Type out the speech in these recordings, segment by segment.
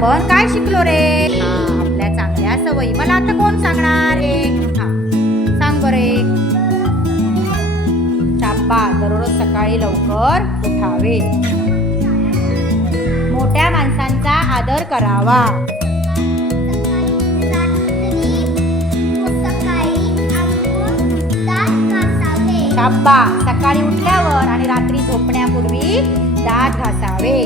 आपण काय शिकलो रे? आपल्या चांगल्या सवयी. मला आता कोण सांगणार? सांग बरे. शाबास. दररोज सकाळी लवकर उठावे. मोठ्या माणसांचा आदर करावा. शाबास. सकाळी उठल्यावर आणि रात्री झोपण्यापूर्वी दात घासावे.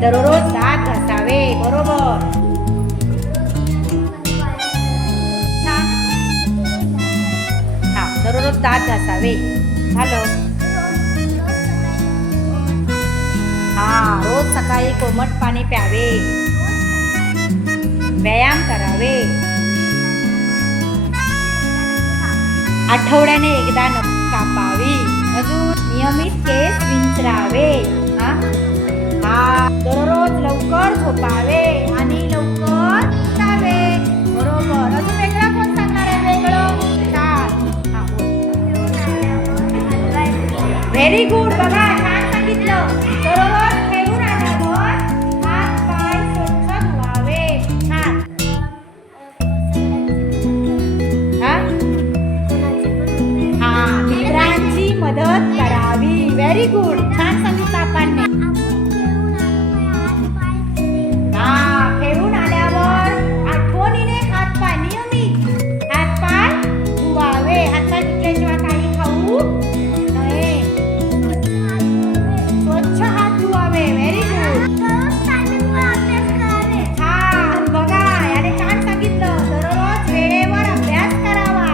दररोज दात घासावे. बरोबर. दररोज दात घासावे. झालं. रोज सकाळी कोमट पाणी प्यावे. व्यायाम करावे. आठवड्याने एकदा नख कापावी. अजून नियमित केस विंचरावे. दररोज लवकर झोपावे आणि लवकर उठावे. बरोबर. अजून वेगळं कोण सांगणार आहे? वेगळं व्हेरी गुड. बघा छान सांगितलं. दररोज खेळून आल्यावर हात पाय स्वच्छ धुवावे. छान. मित्रांची मदत करावी. Very good. छान सांगितलं आपण. खेळून आल्यावर आठवणीने हात पाय नियमित हात पाय धुवावे. हात पाय धुतल्याशिवाय काही खाऊ नये. स्वच्छ हात धुवावे. Very good. बघा याने छान सांगितलं. दररोज वेळेवर अभ्यास करावा.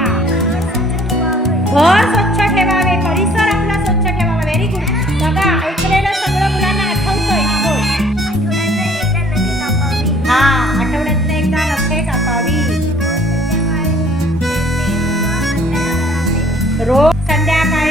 घर स्वच्छ ठेवावे. परिसर आपला स्वच्छ ठेवावा. Very good. बघा ऐकलेलं सगळं मुलांना आठवतंय. आठवड्यातून एकदा नखे कापावी. रोज संध्याकाळी